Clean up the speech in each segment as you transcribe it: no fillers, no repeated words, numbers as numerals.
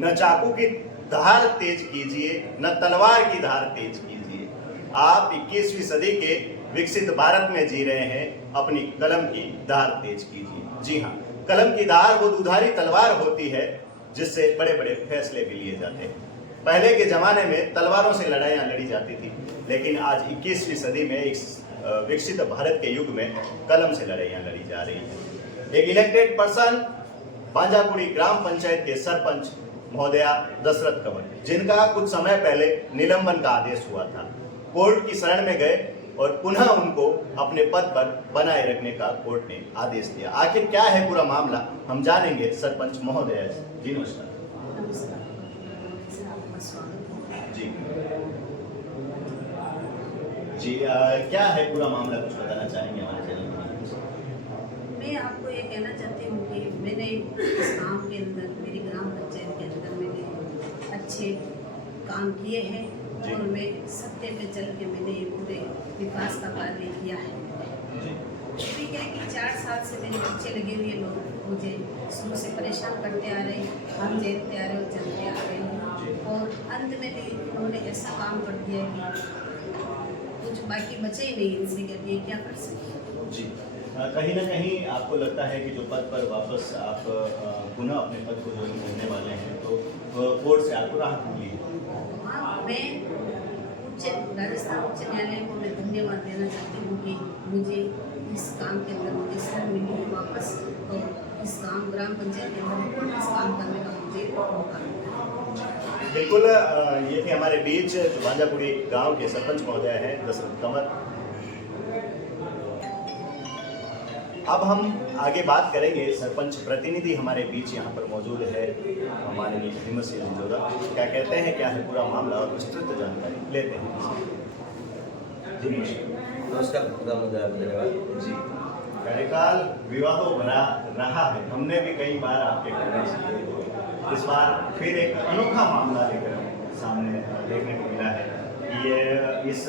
न चाकू की धार तेज कीजिए, न तलवार की धार तेज कीजिए। आप 21वीं सदी के विकसित भारत में जी रहे हैं, अपनी कलम की धार तेज कीजिए। जी हाँ, कलम की धार वो दुधारी तलवार होती है जिससे बड़े बड़े फैसले भी लिए जाते हैं। पहले के जमाने में तलवारों से लड़ाइयाँ लड़ी जाती थी, लेकिन आज 21वीं सदी में इस विकसित भारत के युग में कलम से लड़ाइयाँ लड़ी जा रही हैं। एक इलेक्टेड पर्सन, बांजाकुड़ी ग्राम पंचायत के सरपंच महोदया दशरथ कंवर, जिनका कुछ समय पहले निलंबन का आदेश हुआ था, कोर्ट की शरण में गए और पुनः उनको अपने पद पर बनाए रखने का कोर्ट ने आदेश दिया। आखिर क्या है पूरा मामला, हम जानेंगे सरपंच महोदया जी। नमस्कार। जी जी, क्या है पूरा मामला, कुछ बताना चाहेंगे हमारे चैनल में? मैं आपको ये कहना चाहती हूँ कि मैंने इस गाँव के अंदर, मेरी ग्राम पंचायत के अंदर मैंने अच्छे काम किए हैं और मैं सत्य पे चल के मैंने ये पूरे विकास का कार्य किया है। ठीक है कि 4 साल से मेरे पीछे लगे हुए लोग मुझे शुरू से परेशान करते आ रहे हैं, हम झेलते आ रहे और चलते आ रहे हैं, और अंत में भी उन्होंने ऐसा काम कर दिया कि कुछ बाकी बचे ही नहीं इनसे, कहती है क्या कर सकते जी। कहीं ना कहीं आपको लगता है कि जो पद पर वापस आप पुनः अपने पद को ज्वाइन करने वाले हैं, तो कोर्ट से आपको राहत मिली? हाँ, मैं राजस्थान उच्च न्यायालय को मैं धन्यवाद देना चाहती हूँ कि मुझे इस काम के अंदर मुझे शरण मिली है वापस, और इस काम ग्राम पंचायत के अंदर इस काम करने का मुझे मौका मिला। बिल्कुल, ये थे हमारे बीच जो बांजाकुड़ी गांव के सरपंच महोदय हैं दशरथ कंवर। अब हम आगे बात करेंगे, सरपंच प्रतिनिधि हमारे बीच यहाँ पर मौजूद है, हमारे हिम्मत सिंह इंजोरा। क्या कहते हैं, क्या है पूरा मामला, और विस्तृत जानकारी लेते हैं। जी नमस्कार, धन्यवाद जी। कार्यकाल विवादों भरा रहा है, हमने भी कई बार आपके कहने से इस बार फिर एक अनोखा मामला लेकर सामने देखने को मिला है। ये इस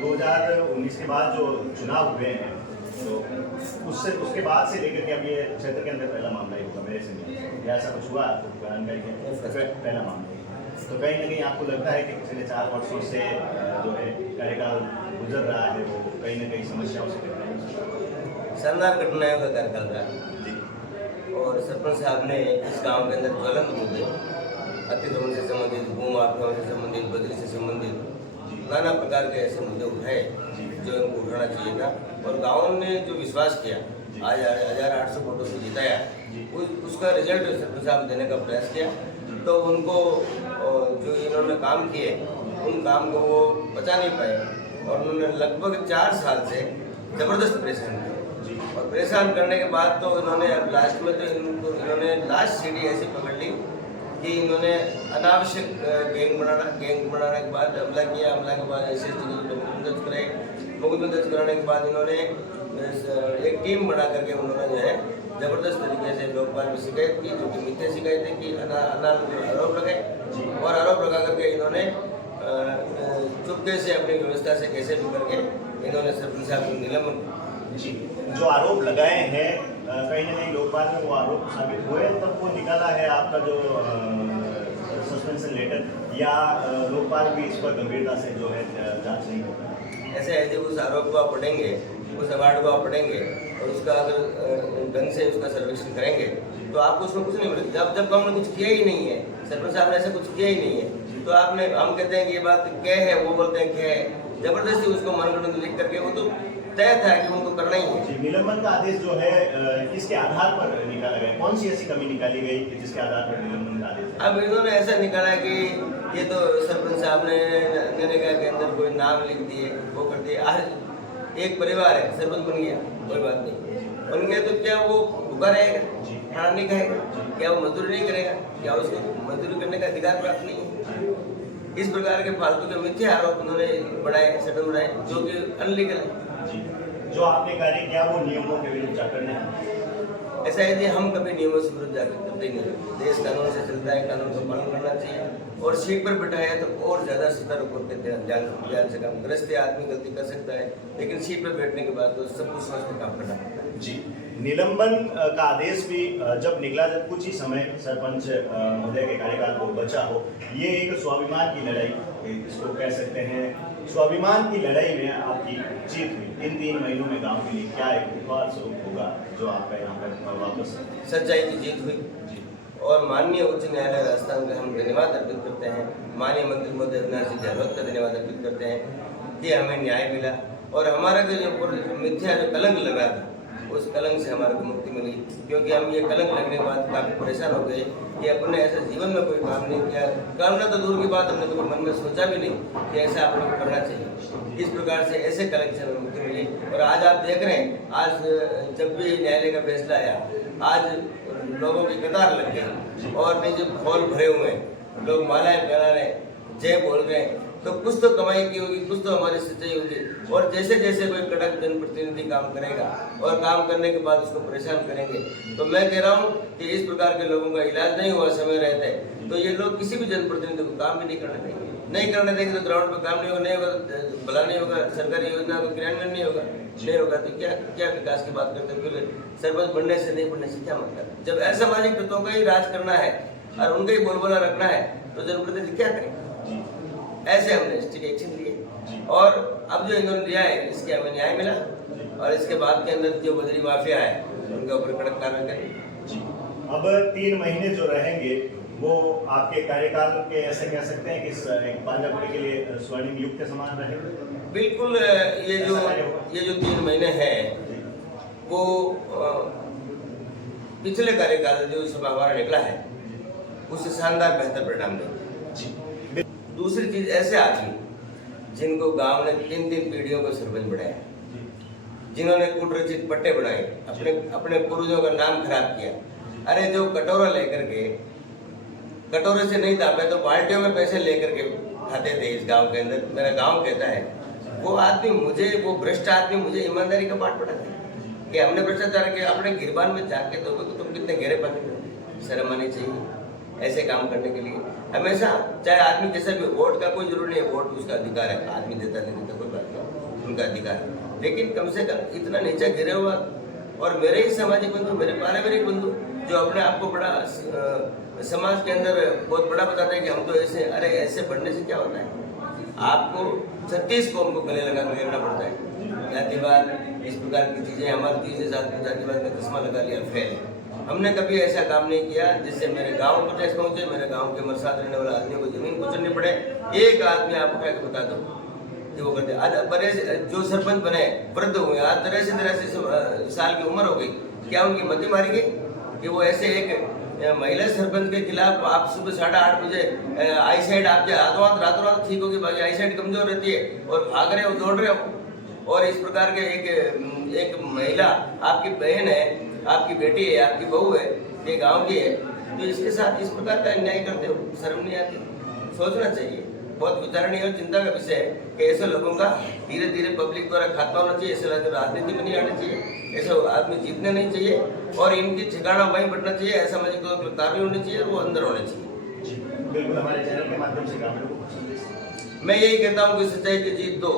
2019 के बाद जो चुनाव हुए हैं, तो उसके बाद से लेकर के अब ये क्षेत्र के अंदर पहला मामला ही होगा मेरे से नहीं, या ऐसा कुछ हुआ आपको जानकारी है? पहला मामला। तो कहीं ना कहीं आपको लगता है कि पिछले 4 वर्षों से जो है कार्यकाल गुजर रहा है, वो कहीं ना कहीं समस्याओं से शानदार घटनाओं का कार्यकाल रहा जी, और सरपंच साहब ने इस गांव के अंदर ज्वलंत मुद्दे, अतिक्रमण से संबंधित, भूमाफियाओं से संबंधित, बदली से संबंधित नाना प्रकार के ऐसे मुद्दे उठाए जो इनको उठाना चाहिए था, और गाँव ने जो विश्वास किया, आज 1800 वोटों से जिताया, उसका रिजल्ट सरपंच साहब देने का प्रयास किया। तो उनको जो इन्होंने काम किए, उन काम को वो बचा नहीं पाए, और उन्होंने लगभग 4 साल से जबरदस्त परेशान किया, और परेशान करने के बाद तो इन्होंने अब लास्ट में तो इन्होंने लास्ट सीढ़ी ऐसी पकड़ ली कि इन्होंने अनावश्यक गैंग बनाने के बाद हमला किया। हमला के बाद ऐसे मुकदमे दर्ज कराए, मुकदमे दर्ज कराने के बाद इन्होंने एक टीम बना करके उन्होंने जो है जबरदस्त तरीके से लोकपाल में शिकायत की, जो कि मिथ्या शिकायत है कि आरोप लगाए, और आरोप लगा करके इन्होंने चुपके से अपनी व्यवस्था से कैसे भी करके इन्होंने सरपंच साहब को निलंबन। जी, जो आरोप लगाए हैं कहीं ना कहीं लोकपाल में वो आरोप साबित हुए, तब वो निकाला है आपका जो सस्पेंशन लेटर, या लोकपाल भी इस पर गंभीरता से जो है जांच नहीं होता? ऐसे है जब उस आरोप को आप पढ़ेंगे, उस अवार्ड को आप पढ़ेंगे, और उसका अगर ढंग से उसका सर्वेक्षण करेंगे, तो आपको उसमें कुछ नहीं मिलेगा। जब हमने कुछ किया ही नहीं है, सरपंच साहब ने ऐसा कुछ किया ही नहीं है, तो आपने, हम कहते हैं कि ये बात क्या है, वो बोलते हैं क्या है, जबरदस्ती उसको मनगढ़ंत लिख करके वो तो तय था कि उनको करना ही है। निलंबन का आदेश जो है किसके आधार पर निकाला गया, कौन सी ऐसी कमी निकाली गई कि जिसके आधार पर निलंबन का आदेश? अब इन्होंने ऐसा निकाला कि ये तो सरपंच साहब ने नरेगा के अंदर कोई नाम लिख दिए, वो कर दिए। एक परिवार है, सरपंच बन गया, कोई बात नहीं, बन गया तो क्या वो भूखा रहेगा, खाना नहीं खाएगा? क्या वो मजदूरी नहीं करेगा? क्या उसको मजदूरी करने का अधिकार प्राप्त नहीं है? इस प्रकार के फालतू के मिथ्या आरोप उन्होंने बढ़ाए, सटन बढ़ाए, जो कि अनलीगल है। जी, जो आपने कार्य किया वो नियमों के विरुद्ध जाकर नहीं? ऐसा है कि हम कभी नियमों से विरुद्ध जाकर करते ही नहीं। देश कानून से चलता है, कानून का पालन करना चाहिए और सीट पर बिठाया तो और ज़्यादा सतर्क होकर ध्यान से काम। ग्रस्त आदमी गलती कर सकता है, लेकिन सीट पर बैठने के बाद तो सब कुछ सोच कर काम करना पड़ता है। जी, निलंबन का आदेश भी जब निकला, जब कुछ ही समय सरपंच महोदय के कार्यकाल को बचा हो, ये एक स्वाभिमान की लड़ाई, इसको कह सकते हैं, स्वाभिमान की लड़ाई में आपकी जीत हुई। इन 3 महीनों में गांव के लिए क्या एक उपहार स्वरूप होगा जो आपका यहाँ पर वापस? सच्चाई की जीत हुई और माननीय उच्च न्यायालय राजस्थान का हम धन्यवाद अर्पित करते हैं। माननीय मंत्री महोदय अविनाश जी गहलोत का धन्यवाद अर्पित करते हैं कि हमें न्याय मिला और हमारा जो मिथ्या जो कलंक लगा था, उस कलंक से हमारे को मुक्ति मिली। क्योंकि हम ये कलंक लगने के बाद काफ़ी परेशान हो गए कि अपने ऐसे जीवन में कोई काम नहीं किया, करना तो दूर की बात, हमने तो मन में सोचा भी नहीं कि ऐसा आप लोग को करना चाहिए। इस प्रकार से ऐसे कलंक से हमें मुक्ति मिली और आज आप देख रहे हैं, आज जब भी न्यायालय का फैसला आया, आज लोगों की कतार लग गई और नहीं जो फॉल भरे हुए हैं, लोग मालाएं पहना रहे हैं, जय बोल रहे हैं, तो कुछ तो कमाई की होगी, कुछ तो हमारी सच्चाई होगी। और जैसे जैसे कोई कड़क जनप्रतिनिधि काम करेगा और काम करने के बाद उसको परेशान करेंगे, तो मैं कह रहा हूँ कि इस प्रकार के लोगों का इलाज नहीं हुआ समय रहते तो ये लोग किसी भी जनप्रतिनिधि को काम भी नहीं करने देंगे। नहीं करने देंगे तो ग्राउंड पर काम नहीं होगा, भला नहीं होगा, सरकारी योजना का क्रियान्वयन नहीं होगा तो क्या विकास की बात करते हैं? सरपंच बनने से नहीं बनने से क्या मतलब? जब असामाजिक तत्वों का ही राज करना है और उनका ही बोलबाला रखना है तो जनप्रतिनिधि क्या करें? ऐसे हमने स्ट्रिक्ट एक्शन लिए और अब जो इन्होंने दिया है इसके हमें न्याय मिला और इसके बाद के अंदर जो बदरी माफिया है उनके ऊपर कड़क कार्रवाई करें। अब 3 महीने जो रहेंगे वो आपके कार्यकाल के ऐसे कह सकते हैं कि एक पांजापुरी के लिए स्वर्णिम युग के समान रहेंगे? बिल्कुल, ये जो 3 महीने हैं वो पिछले कार्यकाल जो सभा हमारा निकला है उससे शानदार बेहतर परिणाम देंगे। दूसरी चीज, ऐसे आदमी जिनको गांव ने 3-3 पीढ़ियों को सरपंच बनाया, जिन्होंने कुटरचित पट्टे बनाए, अपने पूर्वजों का नाम खराब किया। अरे जो कटोरा लेकर के, कटोरे से नहीं तापे तो बाल्टियों में पैसे लेकर के खाते थे इस गांव के अंदर, मेरा गांव कहता है, वो आदमी मुझे, वो भ्रष्ट आदमी मुझे ईमानदारी का पाठ पढ़ाते कि हमने भ्रष्टाचार किया। अपने गिरबान में जाके दोगे तो तुम कितने गहरे पानी में। शर्म आनी चाहिए ऐसे काम करने के लिए। हमेशा चाहे आदमी जैसा भी, वोट का कोई जरूरी नहीं है, वोट उसका अधिकार है, आदमी देता नहीं देता कोई बात नहीं, उनका अधिकार है। लेकिन कम से कम इतना नीचा गिरे हुआ और मेरे ही सामाजिक बंधु, मेरे पारिवारिक बंधु जो अपने आप को बड़ा समाज के अंदर बहुत बड़ा बताते हैं कि हम तो ऐसे, अरे ऐसे बढ़ने से क्या होता है? आपको 36 कौम को गले लगा कर लेना पड़ता है। जातिवाद, इस प्रकार की चीजें, हमारे तीसरे साथ में जातिवाद का चश्मा लगा लिया, फेल है। हमने कभी ऐसा काम नहीं किया जिससे मेरे गांव को टैक्स पहुंचे, मेरे गांव के साथ रहने वाला आदमी को जमीन कुचलनी पड़े। एक आदमी आप उठा के बता दो कि वो करते। आज बड़े जो सरपंच बने वृद्ध हुए, आज 83 साल की उम्र हो गई, क्या उनकी मति मारी गई कि वो ऐसे एक महिला सरपंच के खिलाफ आप सुबह 8:30 बजे आई साइड आपके हाथों हाथ रातों रात ठीक होगी, बाकी आई साइड कमजोर रहती है और भाग रहे हो, दौड़ रहे हो। और इस प्रकार के एक महिला आपकी बहन है, आपकी बेटी है, आपकी बहू है, ये गांव की है, तो इसके साथ इस प्रकार का अन्याय करते हो, शर्म नहीं आती? सोचना चाहिए। बहुत विचारणीय और चिंता का विषय है कि ऐसे लोगों का धीरे धीरे पब्लिक द्वारा खात्मा होना चाहिए। ऐसे राजनीति में नहीं आना चाहिए, ऐसे आदमी जीतने नहीं चाहिए और इनकी ठिकाना वहीं बैठना चाहिए। ऐसा मुझे गिरफ्तार भी होनी चाहिए, वो अंदर होने चाहिए। बिल्कुल, हमारे चैनल के माध्यम से मैं यही कहता हूँ कि सच्चाई की जीत दो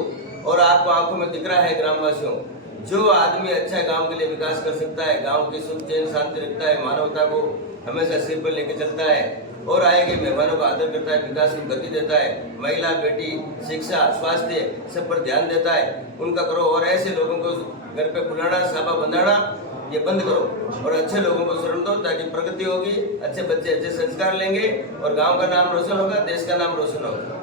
और आपको आंखों में दिख रहा है ग्रामवासियों, जो आदमी अच्छा गांव के लिए विकास कर सकता है, गांव की सुख चैन शांति रखता है, मानवता को हमेशा सिर पर लेकर चलता है और आए के मेहमानों का आदर करता है, विकास की गति देता है, महिला, बेटी, शिक्षा, स्वास्थ्य सब पर ध्यान देता है, उनका करो। और ऐसे लोगों को घर पे बुलाना, साबा बंधाना ये बंद करो और अच्छे लोगों को शरण दो, ताकि प्रगति होगी, अच्छे बच्चे अच्छे संस्कार लेंगे और गाँव का नाम रोशन होगा, देश का नाम रोशन होगा।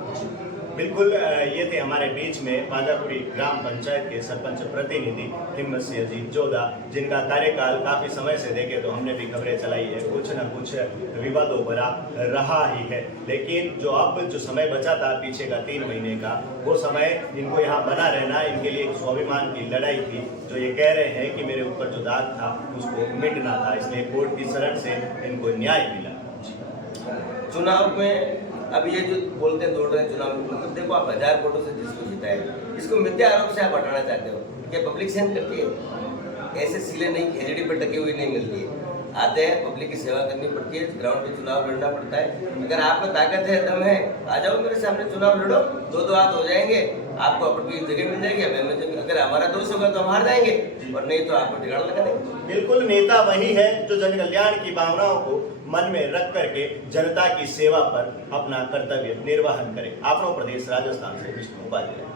बिल्कुल, ये थे हमारे बीच में पांजापुरी ग्राम पंचायत के सरपंच प्रतिनिधि हिम्मत सिंह जी जोधा, जिनका कार्यकाल काफी समय से देखे तो हमने भी खबरें चलाई है, कुछ न कुछ विवादों भरा रहा ही है। लेकिन जो अब जो समय बचा था पीछे का 3 महीने का, वो समय इनको यहाँ बना रहना इनके लिए एक स्वाभिमान की लड़ाई थी। जो ये कह रहे हैं कि मेरे ऊपर जो दाग था उसको मिटना था, इसलिए कोर्ट की शरण से इनको न्याय मिला। चुनाव में अब ये जो बोलते हैं दौड़ रहे हैं चुनाव में, मतलब देखो आप 1000 वोटों से जिसको जीता है, इसको मिथ्या आरोप से आप हटाना चाहते हो, क्या पब्लिक सहन करती है? ऐसे सीले नहीं खेजड़ी पे टकी हुई नहीं मिलती है। आते हैं, पब्लिक की सेवा करनी पड़ती है, ग्राउंड पे चुनाव लड़ना पड़ता है। अगर आप में ताकत है, दम है, आ जाओ मेरे सामने चुनाव लड़ो, दो हाथ हो जाएंगे, आपको अपनी जगह मिल जाएगी, हमें जगह। अगर हमारा दोष होगा तो हम हार जाएंगे, और नहीं तो आपको ठिकाना लगा देंगे। बिल्कुल, नेता वही है जो जन कल्याण की भावनाओं को मन में रख करके जनता की सेवा पर अपना कर्तव्य निर्वहन करे। आपनो प्रदेश राजस्थान से विष्णु उपाध्याय।